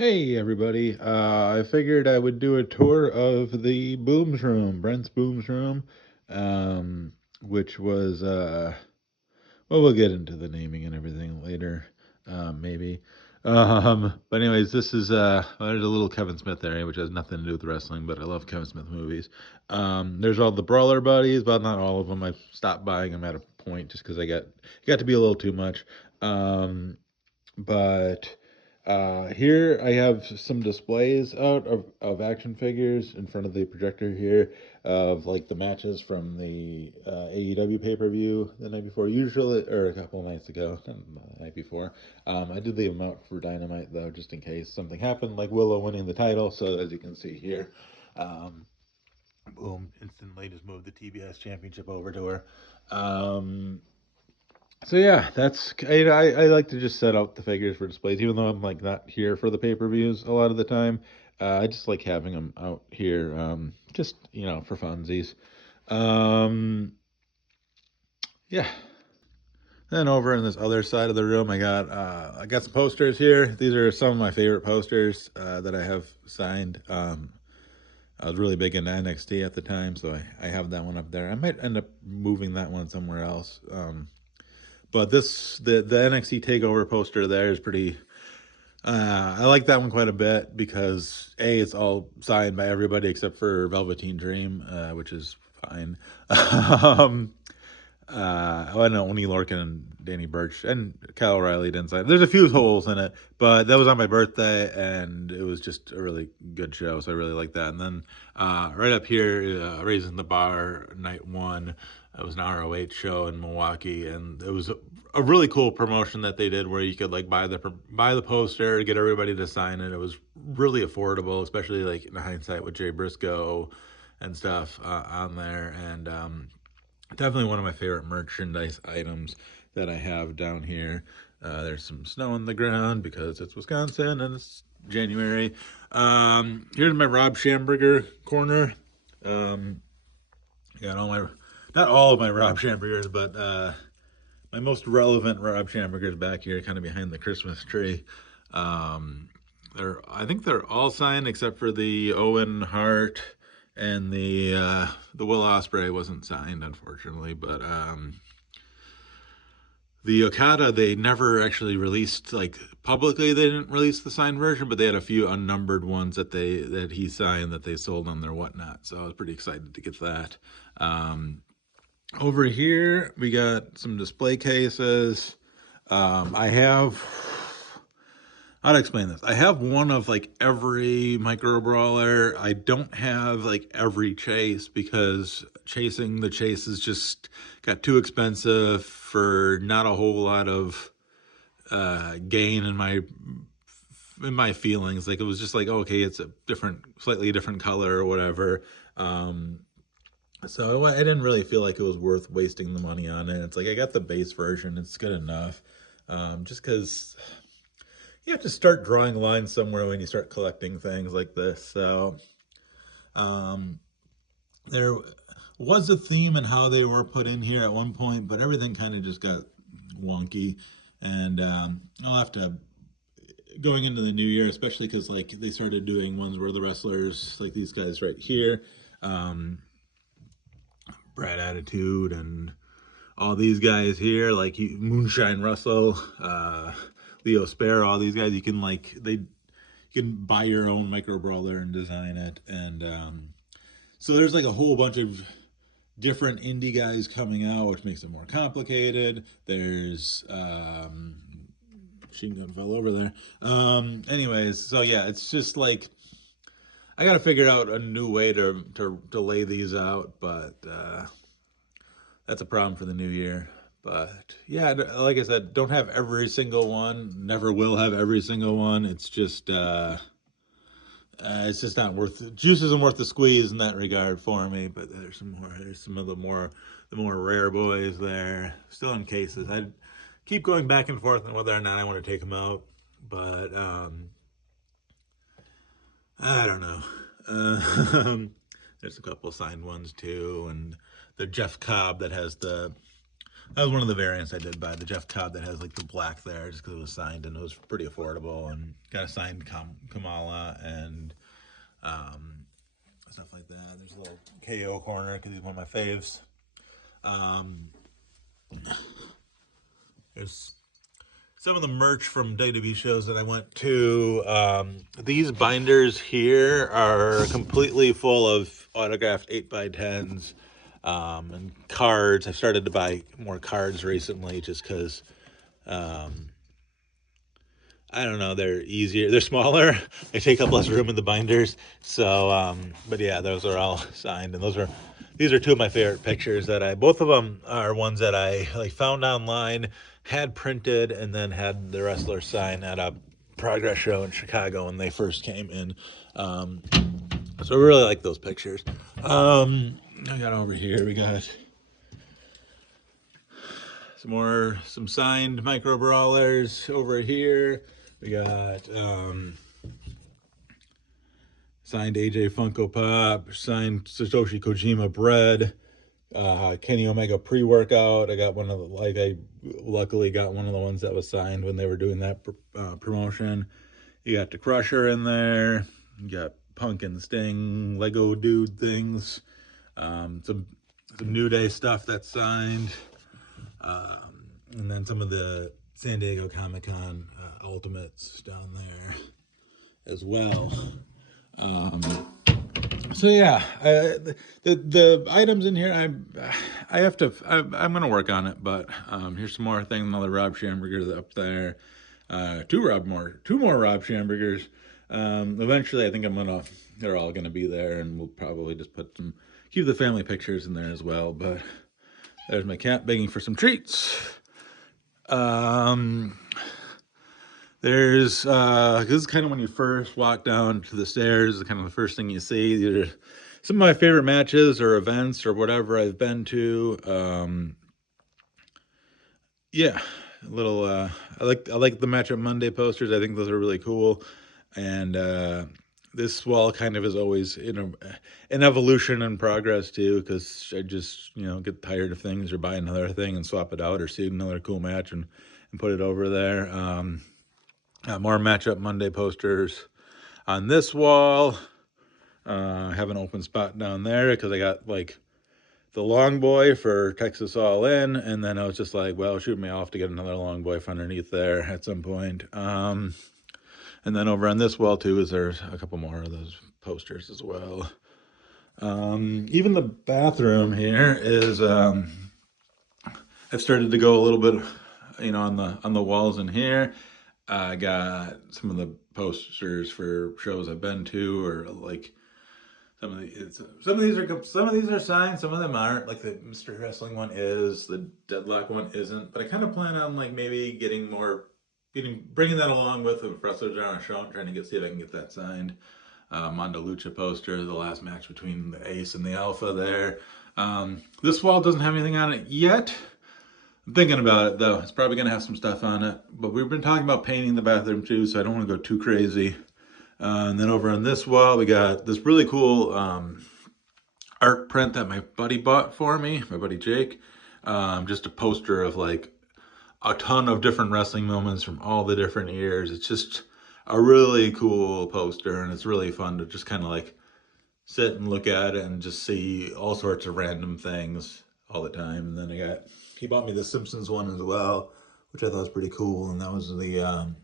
Hey everybody, I figured I would do a tour of the Booms Room, Brent's Booms Room, um, which was, well, we'll get into the naming and everything later, maybe. But anyways, this is, well, there's a little Kevin Smith area, which has nothing to do with wrestling, but I love Kevin Smith movies. There's all the Brawler buddies, but not all of them. I stopped buying them at a point just because got to be a little too much. Um, but here I have some displays out of action figures in front of the projector here of like the matches from the AEW pay per view the night before, usually, or a couple of nights ago, not the night before. I did leave them out for Dynamite though, just in case something happened, like Willow winning the title. So as you can see here, um, boom, instantly just moved the TBS championship over to her. So yeah, I like to just set out the figures for displays, even though I'm like not here for the pay per views a lot of the time. I just like having them out here, just for funsies. Um, yeah. Then over in this other side of the room, I got some posters here. These are some of my favorite posters that I have signed. I was really big into NXT at the time, so I have that one up there. I might end up moving that one somewhere else. But the NXT Takeover poster there is pretty. I like that one quite a bit because it's all signed by everybody except for Velveteen Dream, which is fine. um, I know Oney Lorcan and Danny Burch and Kyle O'Reilly didn't sign. There's a few holes in it, but that was on my birthday, and it was just a really good show, so I really like that. And then right up here, Raising the Bar, night one. It was an ROH show in Milwaukee, and it was a really cool promotion that they did where you could like buy the poster, get everybody to sign it. It was really affordable, especially like in hindsight with Jay Briscoe and stuff on there, and definitely one of my favorite merchandise items that I have down here. There's some snow on the ground because it's Wisconsin and it's January. Here's my Rob Schamberger corner. Um, got not all of my Rob Schambergers, but my most relevant Rob Schambergers back here, kind of behind the Christmas tree. Um, I think they're all signed except for the Owen Hart and the Will Ospreay wasn't signed, unfortunately. But the Okada, they never actually released, like, publicly. They didn't release the signed version, but they had a few unnumbered ones that he signed that they sold on their whatnot. So I was pretty excited to get that. Um, Over here, we got some display cases. I have. How to explain this? I have one of like every micro brawler. I don't have like every chase because chasing the chases just got too expensive for not a whole lot of gain in my feelings. Like it was just like, okay, it's a slightly different color or whatever. So I didn't really feel like it was worth wasting the money on it. It's like I got the base version; it's good enough. Just because you have to start drawing lines somewhere when you start collecting things like this. So um, there was a theme in how they were put in here at one point, but everything kind of just got wonky. And I'll have to going into the new year, especially because like they started doing ones where the wrestlers, like these guys right here, um, Brad Attitude and all these guys here, like Moonshine Russell, Leo Sparrow, all these guys, you can buy your own micro brawler and design it, and so there's like a whole bunch of different indie guys coming out, which makes it more complicated. There's Machine Gun fell over there. Anyways, so yeah, it's just like I got to figure out a new way to lay these out, but that's a problem for the new year. But yeah, like I said, don't have every single one. Never will have every single one. It's just not worth. Juice isn't worth the squeeze in that regard for me. But there's some more. There's some of the more rare boys there, still in cases. I keep going back and forth on whether or not I want to take them out, but I don't know. There's a couple signed ones too, and the Jeff Cobb that has That was one of the variants I did buy, the Jeff Cobb that has like the black there, just because it was signed and it was pretty affordable. And got a signed Kamala and um, stuff like that. There's a little KO corner because he's one of my faves. Um, there's some of the merch from WWE shows that I went to. These binders here are completely full of autographed 8x10s and cards. I've started to buy more cards recently just because I don't know, they're easier, they're smaller, they take up less room in the binders. So, but yeah, those are all signed, and these are two of my favorite pictures that both of them are ones that I like found online, had printed, and then had the wrestlers sign at a Progress show in Chicago when they first came in. So I really like those pictures. I got over here, we got some signed micro brawlers over here. We got signed AJ Funko Pop, signed Satoshi Kojima bread, Kenny Omega pre-workout. I got one of I luckily got one of the ones that was signed when they were doing that promotion. You got the Crusher in there. You got Punk and Sting Lego dude things. Some New Day stuff that's signed. And then some of the San Diego Comic-Con Ultimates down there as well. So yeah, the items in here, I'm gonna work on it, but here's some more things. Another Rob Schamberger up there. Two more Rob Schambergers. Eventually, I think they're all gonna be there, and we'll probably just keep the family pictures in there as well. But there's my cat begging for some treats. There's this is kind of when you first walk down to the stairs, kind of the first thing you see. These are some of my favorite matches or events or whatever I've been to. Yeah, a little. I like the Matchup Monday posters. I think those are really cool, and this wall kind of is always an evolution and progress too, because I just get tired of things or buy another thing and swap it out or see another cool match and put it over there. More Matchup Monday posters on this wall. I have an open spot down there because I got like the long boy for Texas All In, and then I was just like, well, shoot me off to get another long boy for underneath there at some point. And then over on this wall too there's a couple more of those posters as well. Even the bathroom here is I've started to go a little bit, on the walls in here. I got some of the posters for shows I've been to, or like some of these are signed, some of them aren't. Like the Mr. Wrestling one is, the Deadlock one isn't. But I kind of plan on like maybe bringing that along with the wrestlers are on a show. I'm trying to see if I can get that signed. Mondo Lucha poster, the last match between the Ace and the Alpha there. This wall doesn't have anything on it yet. I'm thinking about it though. It's probably gonna have some stuff on it. But we've been talking about painting the bathroom too, so I don't want to go too crazy. And then over on this wall, we got this really cool art print that my buddy bought for me, my buddy Jake. Just a poster of like a ton of different wrestling moments from all the different years. It's just a really cool poster, and it's really fun to just kind of like sit and look at it and just see all sorts of random things all the time. And then he bought me the Simpsons one as well, which I thought was pretty cool. And that was the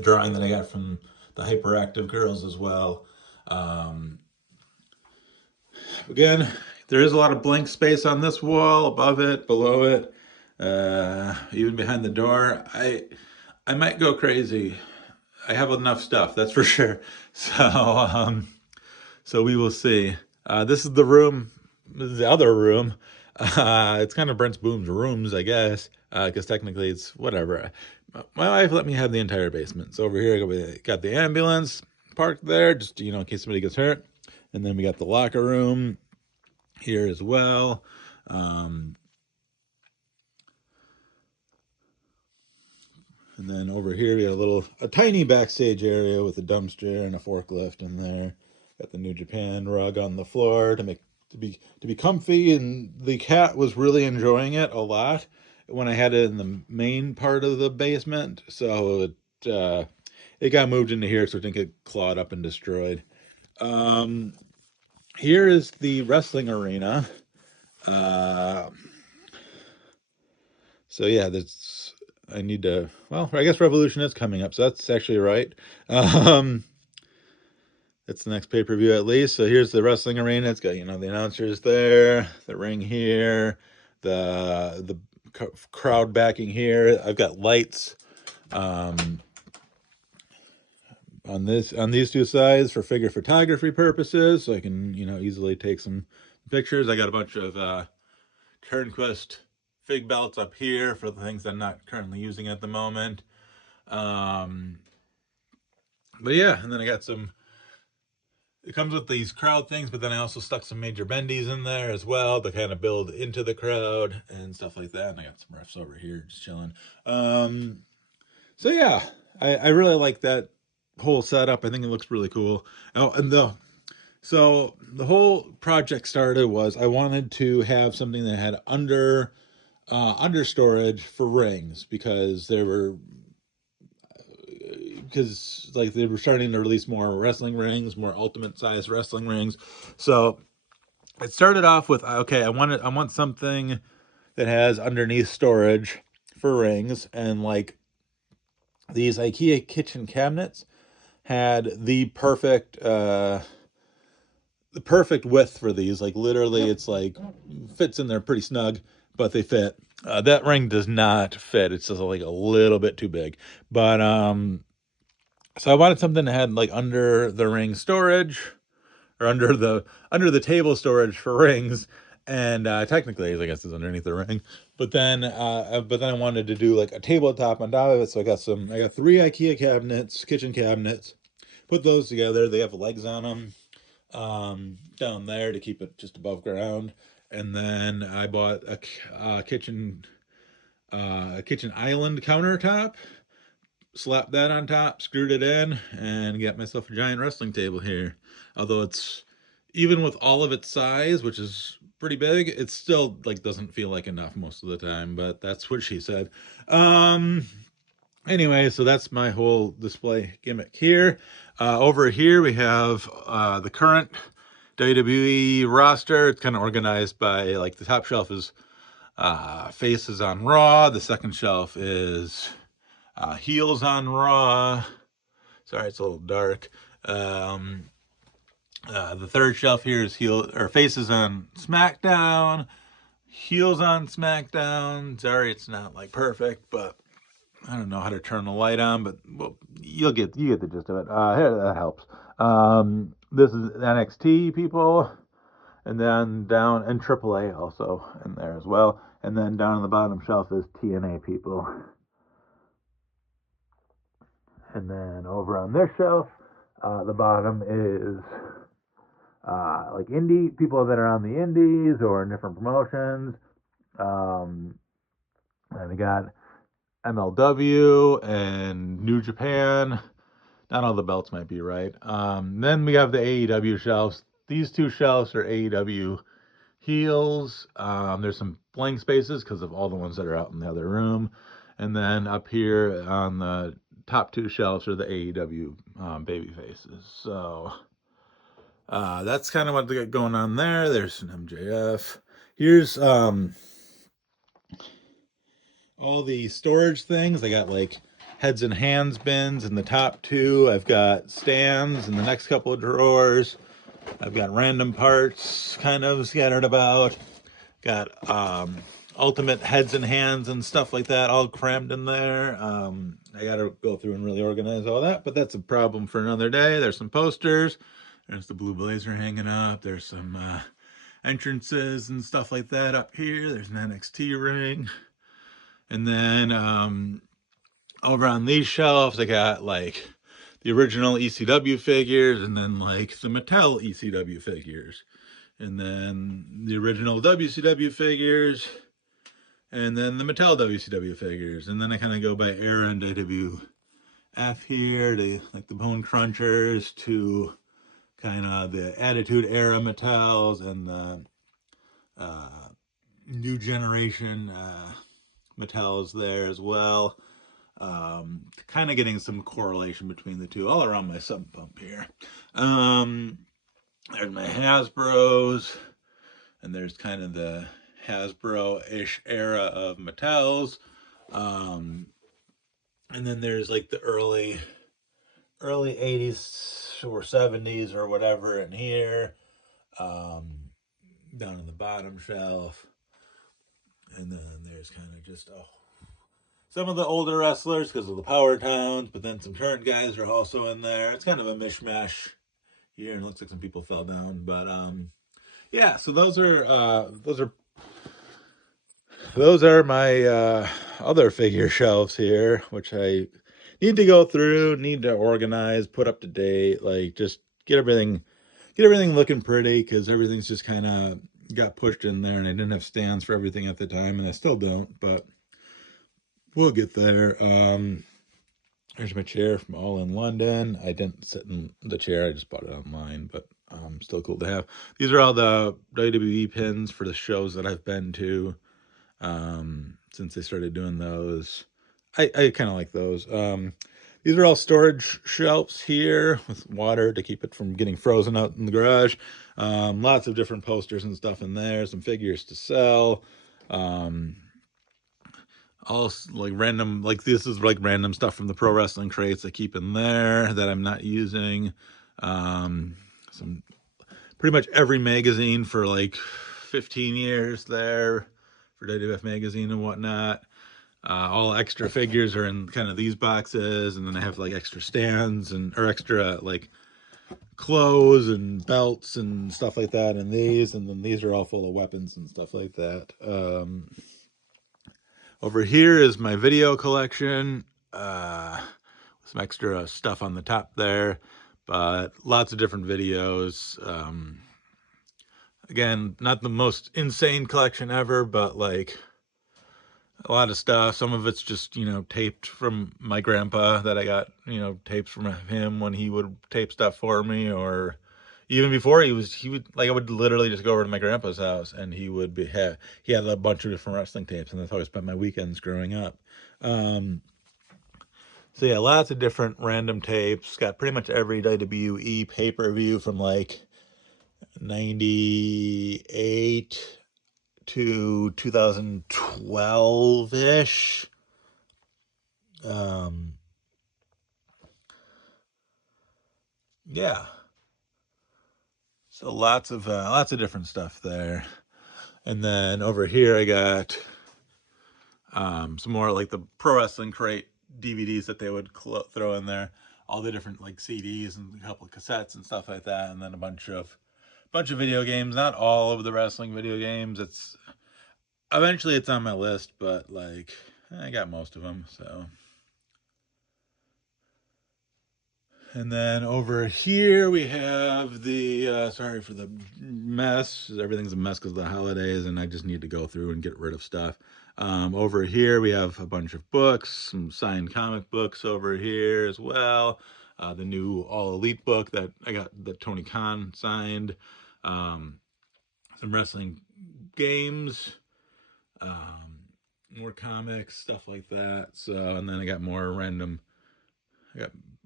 drawing that I got from the Hyperactive Girls as well. Again, there is a lot of blank space on this wall, above it, below it, even behind the door. I might go crazy. I have enough stuff, that's for sure. So we will see. This is the room. This is the other room. It's kind of Brent's Boom's rooms, I guess, because technically it's whatever. My wife let me have the entire basement. So over here, I got the ambulance parked there, just in case somebody gets hurt. And then we got the locker room here as well. And then over here, we got a tiny backstage area with a dumpster and a forklift in there. Got the New Japan rug on the floor to to be comfy, and the cat was really enjoying it a lot when I had it in the main part of the basement. So it got moved into here so it didn't get clawed up and destroyed. Um, Here is the wrestling arena. Uh, so yeah, that's I need to. Well, I guess Revolution is coming up, so that's actually right. Um, it's the next pay per view at least. So here's the wrestling arena. It's got the announcers there, the ring here, the crowd backing here. I've got lights um, on these two sides for figure photography purposes, so I can easily take some pictures. I got a bunch of Turnquist fig belts up here for the things I'm not currently using at the moment. Um, but yeah, and then I got some. It comes with these crowd things, but then I also stuck some major bendies in there as well to kind of build into the crowd and stuff like that. And I got some refs over here just chilling. So yeah, I really like that whole setup. I think it looks really cool. Oh, and so the whole project started was I wanted to have something that had under storage for rings because like they were starting to release more wrestling rings, more ultimate size wrestling rings. So it started off with okay, I want something that has underneath storage for rings, and like these IKEA kitchen cabinets had the perfect width for these. Like literally, it's like fits in there pretty snug, but they fit. That ring does not fit. It's just like a little bit too big. But so I wanted something that had like under the ring storage or under the table storage for rings. And technically, I guess it's underneath the ring. But then I wanted to do like a tabletop on top of it. So I got three IKEA cabinets, kitchen cabinets. Put those together. They have legs on them down there to keep it just above ground. And then I bought a kitchen island countertop, slapped that on top, screwed it in, and got myself a giant wrestling table here. Although it's even with all of its size, which is pretty big, it still like doesn't feel like enough most of the time. But that's what she said. Um, Anyway, so that's my whole display gimmick here. Over here we have the current WWE roster. It's kind of organized by like the top shelf is faces on Raw. The second shelf is heels on Raw. Sorry, it's a little dark. The third shelf here is faces on SmackDown, heels on SmackDown. Sorry, it's not like perfect, but I don't know how to turn the light on, but well, you get the gist of it. Here, that helps. This is NXT people, and then down and AAA also in there as well, and then down on the bottom shelf is TNA people, and then over on this shelf, the bottom is like indie people that are on the indies or in different promotions. And we got MLW and New Japan. Not all the belts might be right. Then we have the AEW shelves. These two shelves are AEW heels. There's some blank spaces because of all the ones that are out in the other room. And then up here on the top two shelves are the AEW baby faces. So that's kind of what they got going on there. There's an MJF. Here's all the storage things. I got like heads and hands bins in the top two. I've got stands in the next couple of drawers. I've got random parts kind of scattered about. Got ultimate heads and hands and stuff like that all crammed in there. I got to go through and really organize all that, but that's a problem for another day. There's some posters. There's the Blue Blazer hanging up. There's some entrances and stuff like that up here. There's an NXT ring. And then over on these shelves, I got like the original ECW figures and then like the Mattel ECW figures. And then the original WCW figures. And then the Mattel WCW figures. And then I kind of go by era and WWF here to like the Bone Crunchers to kind of the Attitude Era Mattels and the new generation Mattels there as well. Kind of getting some correlation between the two all around my sub pump here. There's my Hasbros, and there's kind of the Hasbro-ish era of Mattels. And then there's like the early 80s or 70s or whatever in here. Down in the bottom shelf. And then there's kind of just some of the older wrestlers because of the Power Towns, but then some current guys are also in there. It's kind of a mishmash here, and it looks like some people fell down. But yeah, so those are my other figure shelves here, which I need to go through, need to organize, put up to date, like just get everything looking pretty, because everything's just kind of got pushed in there, and I didn't have stands for everything at the time, and I still don't, but we'll get there. Here's my chair from All in London. I didn't sit in the chair, I just bought it online, but still cool to have. These are all the WWE pins for the shows that I've been to since they started doing those. I kind of like those. These are all storage shelves here with water to keep it from getting frozen out in the garage. Lots of different posters and stuff in there, some figures to sell. All like random, like this is like random stuff from the pro wrestling crates I keep in there that I'm not using. Some pretty much every magazine for like 15 years there for WWF magazine and whatnot. All extra figures are in kind of these boxes, and then I have like extra stands or extra like clothes and belts and stuff like that in these, and then these are all full of weapons and stuff like that. Over here is my video collection. Some extra stuff on the top there, but lots of different videos. Again, not the most insane collection ever, but like a lot of stuff. Some of it's just, taped from my grandpa that I got, tapes from him when he would tape stuff for me, or even before he would, like, I would literally just go over to my grandpa's house and he had a bunch of different wrestling tapes, and that's how I spent my weekends growing up. So yeah, lots of different random tapes. Got pretty much every WWE pay-per-view from like 98 to 2012-ish. Yeah. So lots of different stuff there. And then over here I got some more like the Pro Wrestling Crate DVDs that they would throw in there. All the different like CDs and a couple of cassettes and stuff like that, and then a bunch of video games. Not all of the wrestling video games. Eventually it's on my list, but like I got most of them. So, and then over here we have the sorry for the mess. Everything's a mess because of the holidays, and I just need to go through and get rid of stuff. Over here we have a bunch of books, some signed comic books over here as well. The new All Elite book that I got that Tony Khan signed. Some wrestling games, more comics, stuff like that. So, and then I got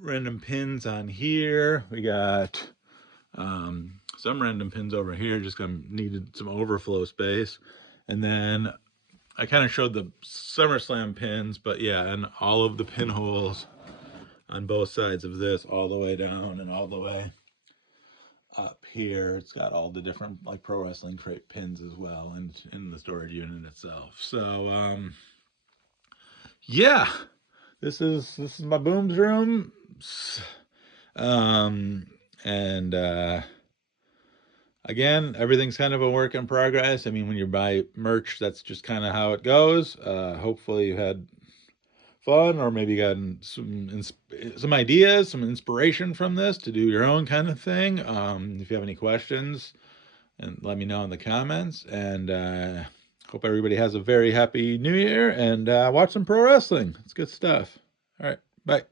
random pins on here. We got some random pins over here, just needed some overflow space. And then I kind of showed the SummerSlam pins, but yeah, and all of the pinholes on both sides of this, all the way down and all the way up here. It's got all the different like Pro Wrestling Crate pins as well, and in the storage unit itself. So yeah, this is my Booms room. And again, everything's kind of a work in progress. I mean, when you buy merch, that's just kind of how it goes. Hopefully you had fun, or maybe gotten some ideas, some inspiration from this to do your own kind of thing. If you have any questions, and let me know in the comments. And hope everybody has a very happy New Year, and watch some pro wrestling. It's good stuff. All right, bye.